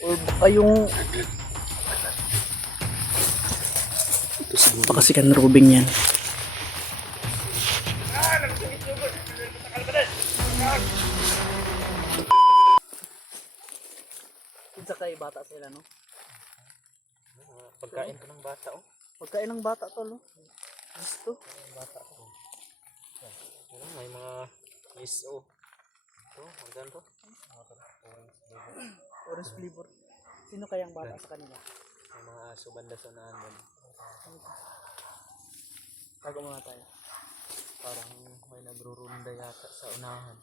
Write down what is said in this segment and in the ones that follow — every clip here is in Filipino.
Or baka yung Ito sa baka si Kan Rubing yan. Kinsa kay bata sila no? pagkain ko ng bata oh. Pagkain ng bata to no. Gusto. Bata ko. Ano, may mga iso. Ito, hanggang to. Orange flavor. Sino kayang bata sa kanila? May mga aso banda sa unahan. Tago muna tayo. Parang may nagrurunda yata sa unahan.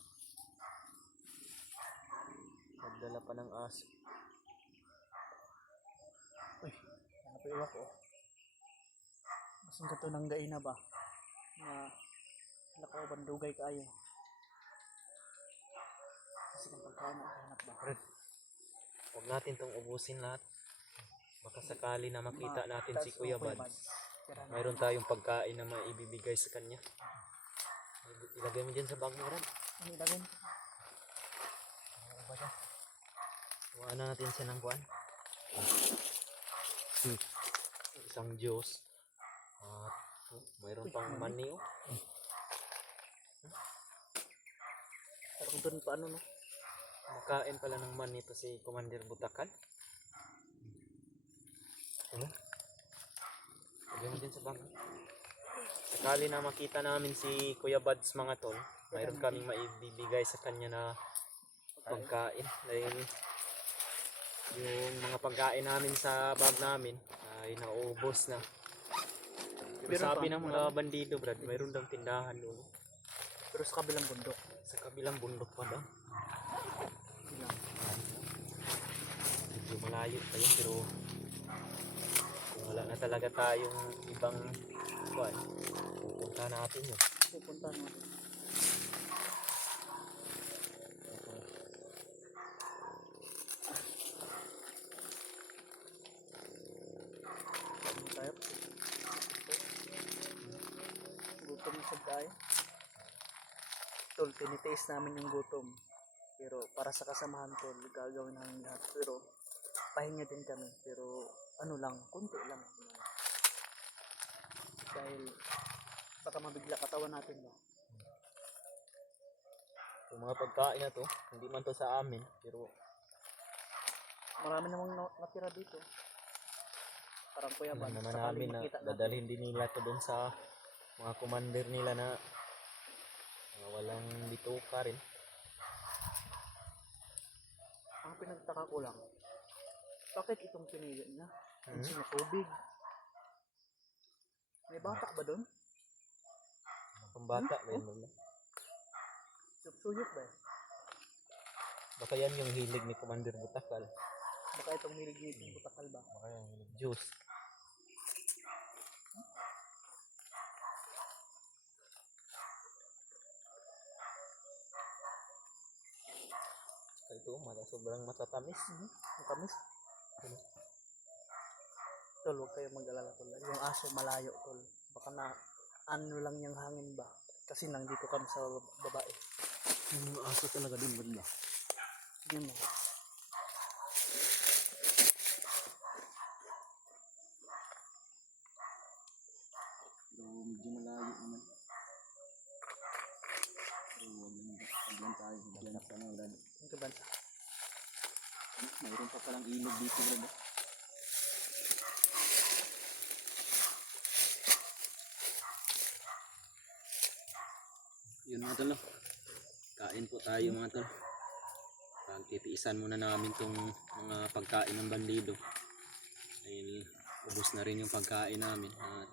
Nagdala pa ng aso. Uy, ano pa iwa ko? Masing ka to ng gaina ba? Na lakaw bandugay kaayo. Kasi kung pagkain mo hanap ba? Huwag natin tong ubusin lahat. Baka sakali na makita natin si Kuya Bads. Mayroon tayong pagkain na maibibigay sa kanya. Ilagay mo dyan sa bag mo, Brad. Ano ilagay? Huwaan na natin siya ng kuwan. Isang juice. At mayroon pang mani oh. Parang doon pa ano no? Makain pala ng mani ito si Commander Butakan. Ano? Lagyan mo dyan sa bag. Sakali na makita namin si Kuya Bads mga tol, mayroon kaming maibibigay sa kanya na pagkain. Dahil yung mga pagkain namin sa bag namin ay naubos na. Pero sabi ng mga bandido, Brad, mayroon daw tindahan doon. Pero sa kabilang bundok. Sa kabilang bundok pa daw. Medyo malayo pa yun, pero kung wala na talaga tayong ibang kuwan, pupunta natin yun. Pupunta natin. Tayo. Gutom na sa tayo. Tol, tinitaste namin yung gutom. Pero para sa kasamahan tol, gagawin namin lahat. Pero pahinga din kami. Pero ano lang, kunti lang. Dahil baka mabigla katawan natin ba? Yung mga pagkain na to, hindi man to sa amin, pero Marami namang natira dito. Parang Kuya alam Bad, naman sakaling namin na makita natin. dadalhin din nila to doon sa mga commander nila na walang bituka rin. Ang pinagtaka ko lang, bakit itong pinili niya? Ang sinutubig. May bata ba doon? Pambata ba yun? Suyok ba? Baka yan yung hilig ni Commander Butakal. Baka itong niligid ng butakal ba? Baka yung hilig juice. Ito, sobrang matatamis. Ang tamis. Tol, huwag kayong mag-alala tol. Yung aso malayo tol. Baka na ano lang yung hangin ba? Kasi nandito kami sa babae. Yung aso talaga din banda. Yan mo. Medyo malayo naman. Huwag tayo dyan sa nalan. Ito ba? Mayroon pa palang ilog dito, bro. Yun mga tol. Kain po tayo mga tol. Pagtitiisan muna namin tong mga pagkain ng bandido. Dahil ubos na rin yung pagkain namin. At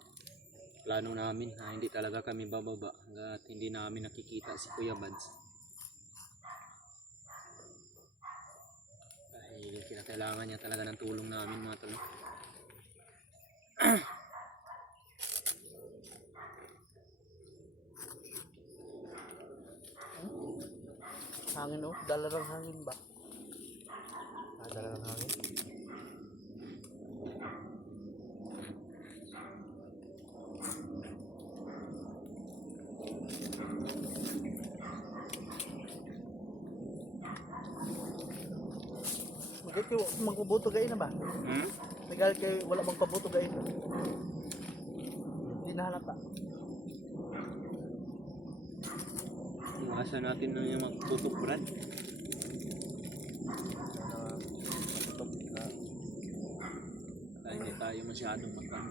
plano namin na hindi talaga kami bababa hanggat hindi namin nakikita si Kuya Bads. Dahil kinakailangan niya talaga ng tulong namin mga tol. Hangin oh. Dala ng hangin ba? Dala ng hangin. Bakit? Nagalit kayo magpabuto gayon na ba? Hmm? Nagalit kayo wala magpabuto gayon. Hindi na halata. Iwasan natin na yung magtutok, Brad. Hindi tayo masyadong magkano.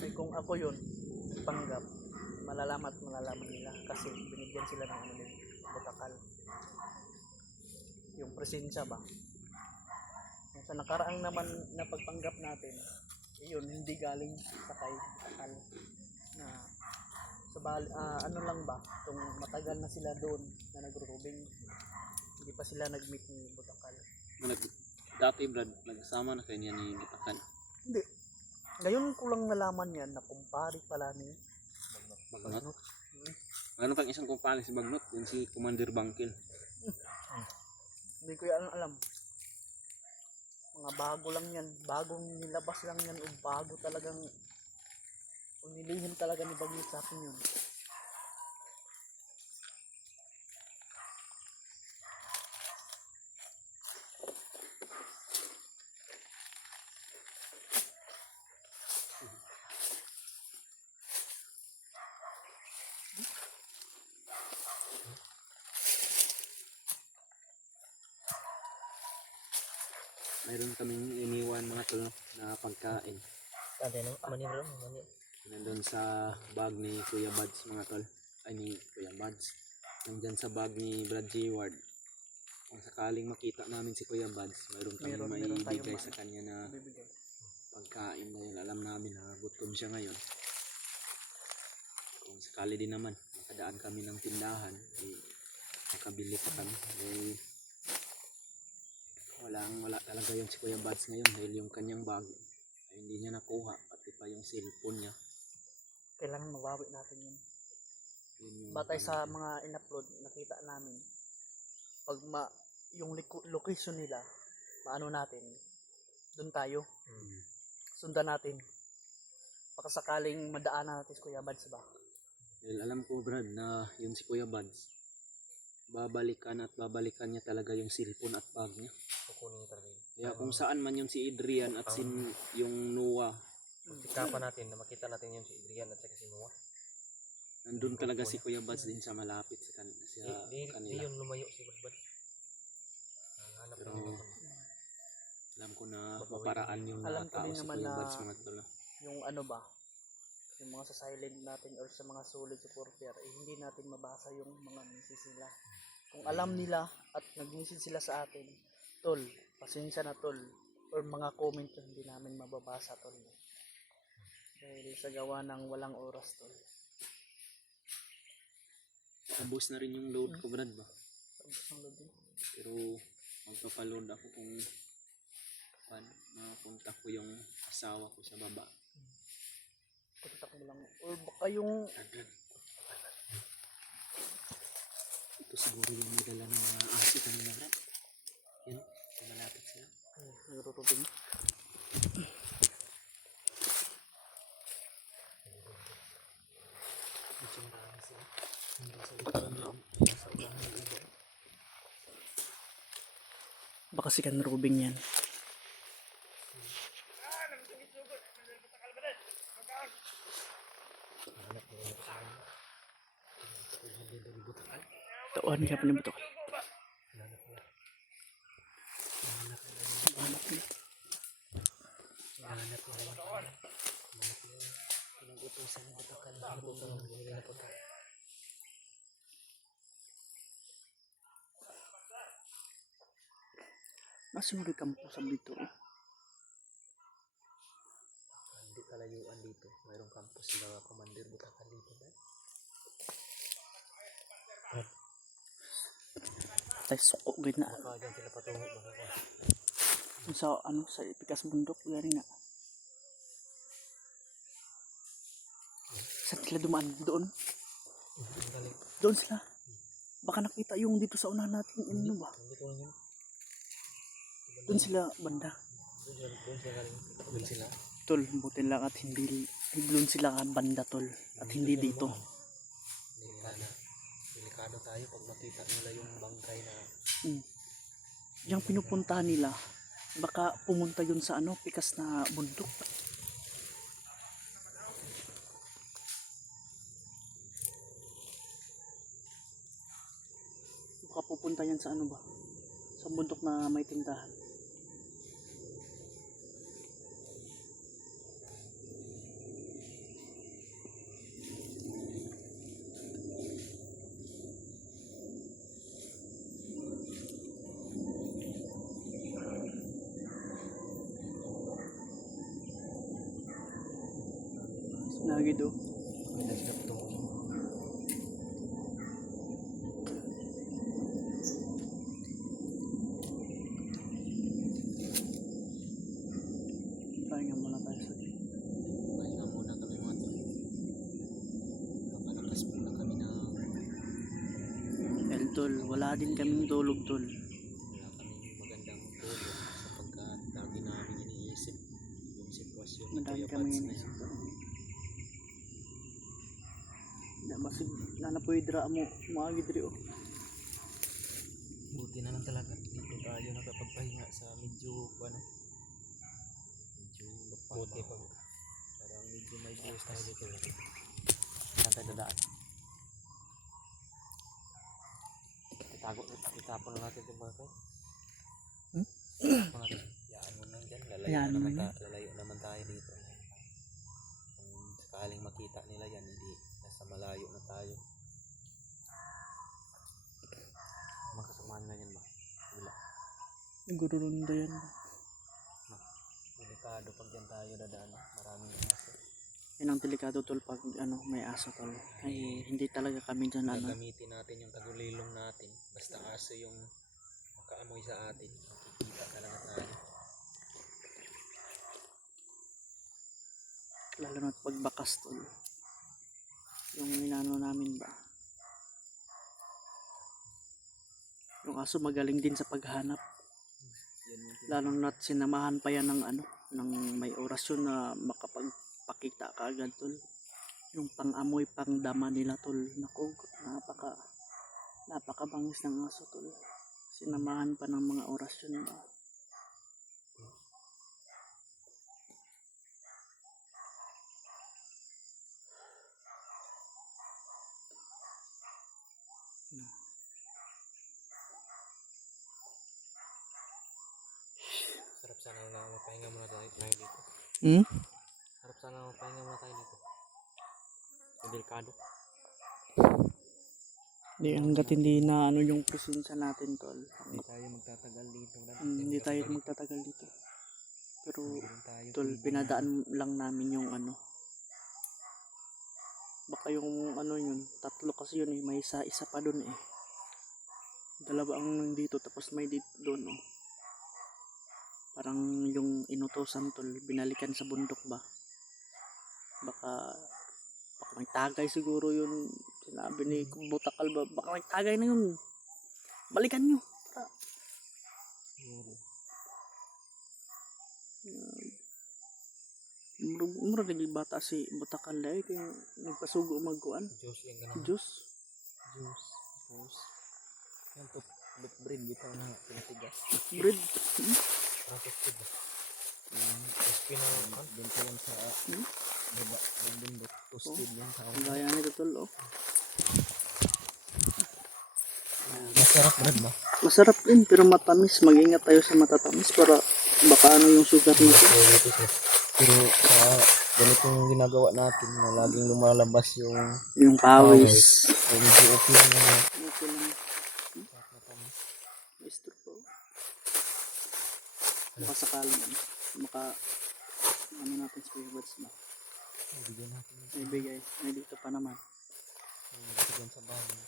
Ay kung ako yun, panggap, malalaman nila kasi binigyan sila ng ano din, butakal. Yung presensya ba? Yung sa nakaraang naman na pagpanggap natin, yun, hindi galing sa kay takal na ano lang ba, kung matagal na sila doon na nag-rubing, hindi pa sila nag-meet ni butakal. Dati, Brad, nagsama na kayo niya ni Butakan. Hindi. Ngayon ko lang nalaman yan na kumpare pala ni Bagnot. Ano pang isang kumpare si Bagnot? Yun si Commander Bangkil. Hindi ko yan alam. Mga bago lang yan. Bagong nilabas lang yan. O bago talagang nilihim talaga ni Bagnot sa akin yun. Mayroon kaming iniwan mga tol na pagkain. Nandun sa bag ni Kuya Buds mga tol. Ay ni Kuya Buds. Nandyan sa bag ni Brad J. Ward. Kung sakaling makita namin si Kuya Buds, mayroon kaming Meron maibigay tayong sa kanya na bibigay. pagkain dahil alam namin na gutom siya ngayon. Kung sakali din naman makadaan kami ng tindahan, ay makabili pa kami. Dahil wala talaga yun si Kuya Buds ngayon dahil yung kanyang bag ay hindi niya nakuha, pati pa yung cellphone niya. Kailangan mabawi natin yun. Yun yung Batay sa mga in-upload, nakita namin. Pag yung location nila, maano natin, doon tayo. Sundan natin. Baka sakaling madaanan natin si Kuya Buds ba? Dahil alam ko, Brad, na yun si Kuya Buds, babalikan niya talaga yung cellphone at bag niya. Kukunin niya talaga yun. Kaya kung saan man yun si Adrian at yung Noah, Pagtikapan natin na makita natin yun si Adrian at saka si Noah. nandun talaga si Kuya Buds din sa malapit sa Di kanila. yun lumayo si Badbad. Hanap Pero lang naman. alam ko na maparaan yung Alam ko tao din si naman Kuya na Buds mga tol. yung ano ba, yung mga sa silent natin or sa mga solid supporter, eh, hindi natin mabasa yung mga message nila. Kung alam nila at nag-message sila sa atin, tol, pasensya na tol, or mga comment yun, hindi namin mababasa tol. Dahil sa gawa ng walang oras tol. Ubus na rin yung load ko, Brad ba? Tapos ang lobby. Pero magpapaload ako kung mapunta ko yung asawa ko sa baba. Kontak mo lang. Or baka yung Ito siguro yung may dala ng mga aso kanina, Brad. Yun, malapit sila. nagro-rubing. Medyo marami sila. Baka si Kan Rubing yan. Tawan siya panibutok. Masunod kampo sa dito. Hindi kalayuan dito. Mayroong campus sila Commander Butakan dito. Tay suko gid na. Baka dyan sila patungo. Sa ano sa ipikas bundok gani na. Saan sila dumaan? Doon? Doon sila. Baka nakita yung dito sa unahan natin. Ano ba? Hindi ko lang yun. Doon sila banda. Doon sila. Tol, butin lang at hindi doon sila banda tol. At hindi dito. Delikado tayo pag makita nila yung bangkay na yung pinupuntahan nila, baka pumunta yun sa ano, pikas na bundok. Baka pupunta yan sa ano ba? Sa bundok na may tindahan. Lagi do. Nagdap to. Pahinga muna tayo sa Pahinga muna kami mga tol. Papalakas muna kami ng El tol. Wala din kaming tulog tol. wala kaming magandang tulog sapagkat lagi namin iniisip yung sitwasyon ni Madami Kuya kami Bads na inisip tol. Masig nanapoy dra mo maagi diri oh. buti na lang talaga dito tayo nakapagpahinga sa medyo medyo lupang Buti ba? pag Parang medyo may buhos tayo dito saan tayo dadaan itapon na natin itong mga kayo itapon natin yaan mo nang dyan. Hayaan mo na. Lalayo naman tayo dito. Kung sakaling makita nila yan, hindi nasa malayo na tayo. mga kasamahan na yan ba wala Siguro ronda yan. Delikado pag dyan tayo dadaan. Maraming aso. Yan ang delikado tol pag ano may aso tol. Ay hindi talaga kami dyan ano. Gagamitin natin yung tagulilong natin. Basta aso yung makaamoy sa atin. Makikita talaga tayo. Lalo na pagbakas tol. Yung inano namin ba. Yung aso magaling din sa paghanap. Lalo na sinamahan pa yan ng ano, ng may orasyon na makapagpakita ka agad tol. Yung pang-amoy, pang-dama nila tol. Naku, napakabangis ng aso tol. Sinamahan pa ng mga orasyon ba. sarap sana na mapahinga muna tayo dito sarap sana mapahinga muna tayo dito delikado Di hanggat hindi na ano yung presensya natin tol. hindi tayo magtatagal dito Hindi tayo magtatagal dito. Pero tayo tol, pinadaan lang namin yung ano. Baka yung ano yun, tatlo kasi yun eh, may isa pa dun eh. Dalawa ang nandito tapos may dito doon oh. Parang yung inutosan tol, binalikan sa bundok ba. Baka may tagay siguro yun. Sinabi ni Butakal ba, baka may tagay na yun. Balikan nyo. Mura lagi bata si Butakal dahil kaya nagpasugo magkuan. Diyos yung ganun. Diyos. yan to bread bitaw na pinatigas Bread. Parang tustod ba? Tapos pinang doon pa yan sa baba yung bundok toasted yan sa Ang gaya nito tol oh. masarap bread ba? Masarap din pero matamis. Mag-ingat tayo sa matatamis para baka ano yung sugar nito. Pero sa ganitong ginagawa natin na laging lumalabas Yung pawis. ay medyo okay lang na Okay lang. matamis. Maestro po. Makasakali yan. Ano natin sa favorites ba? Bigyan natin May bigay. May dito pa naman. bigyan sa bahay.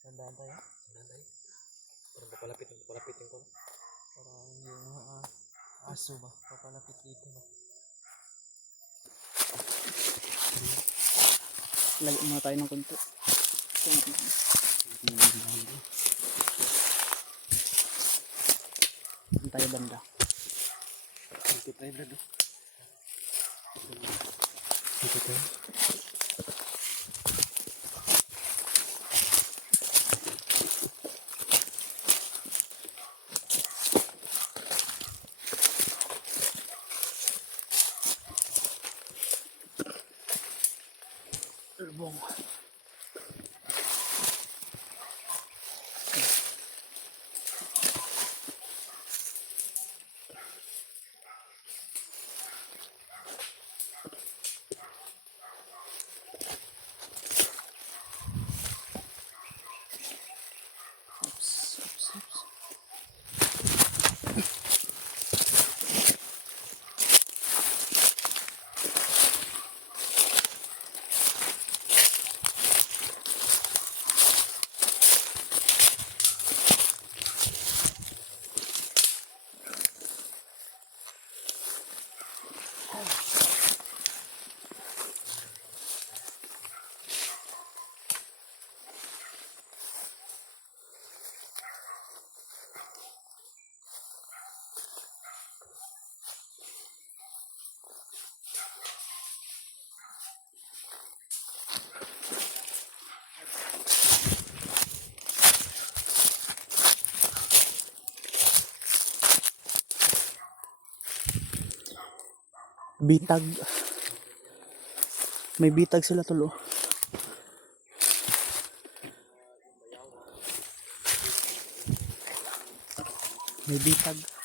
Tandaan tayo? Parang papalapitin ko. Parang yung aso ba? Papalapit dito ba? Lagyan muna tayo ng konti. Ang tayo banda. Dito tayo na doon. Dito tayo. Oops, oops, oops. Bitag. May bitag sila tulo. May bitag.